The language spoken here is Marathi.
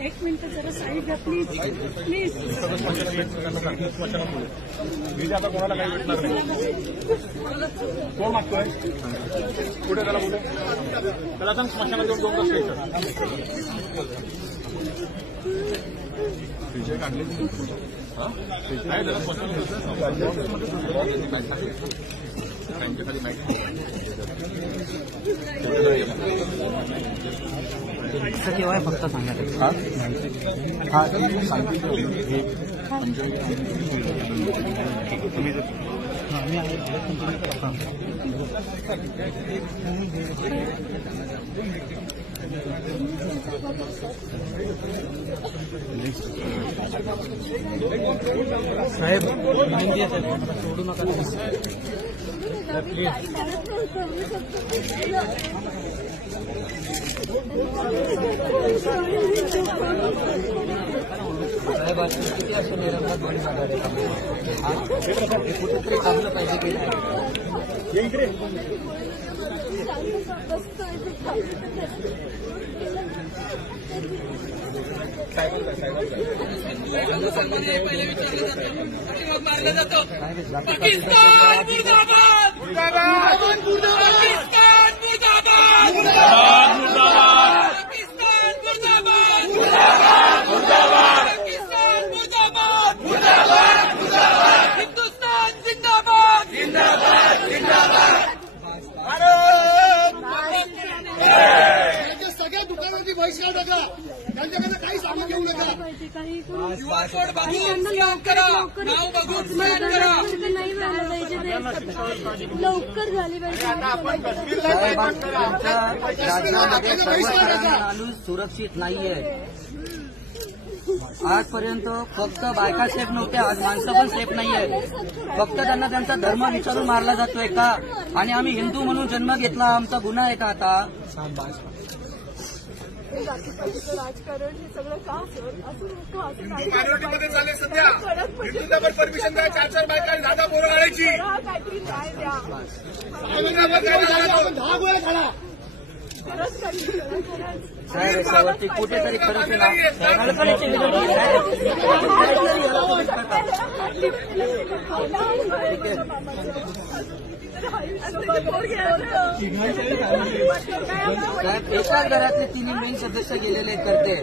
एक मिनिट जरा साईड घ्या प्लीज प्लीज. आता कोणाला काही भेटणार नाही. कोण मागतोय कुठे त्याला कुठे त्याला सांग स्मशानात येऊन 2 तास विजय काढले नाही त्याला बँके खाली माहिती केव्हा फक्त सांगा. साहेब मेहंदी आहे साहेब सोडू नका प्लीज. साहेब किती असं निरंतर बळी मागायला कुठेतरी थांबलं पाहिजे की नाही. मारलं जातं. हिंदुस्तान जिंदाबाद जिंदाबाद जिंदाबाद. सगळ्या दुकानावरती बहिष्कार टाका. त्यांच्याकडे काही सामान घेऊ नका. लवकर झाली पाहिजे. राज्यामध्ये सर्व माणूस सुरक्षित नाहीये. आजपर्यंत फक्त बायका सेफ नव्हत्या, आज माणसं पण सेफ नाहीये. फक्त त्यांना त्यांचा धर्म विचारून मारला जातोय का? आणि आम्ही हिंदू म्हणून जन्म घेतला, आमचा गुन्हा आहे का आता? राजकारण हे सगळं का मायनॉरिटीमध्ये झाले सध्या. हिंदुत्वावर परमिशन द्या. 4 बायका दादा पोरं आणायची. काहीतरी न्याय द्या. 10 गोळ्या खाला. साहेब याच्यावरती कुठेतरी खरंच ना साहेब एकाच घरातले 3 मेन सदस्य गेलेले करते.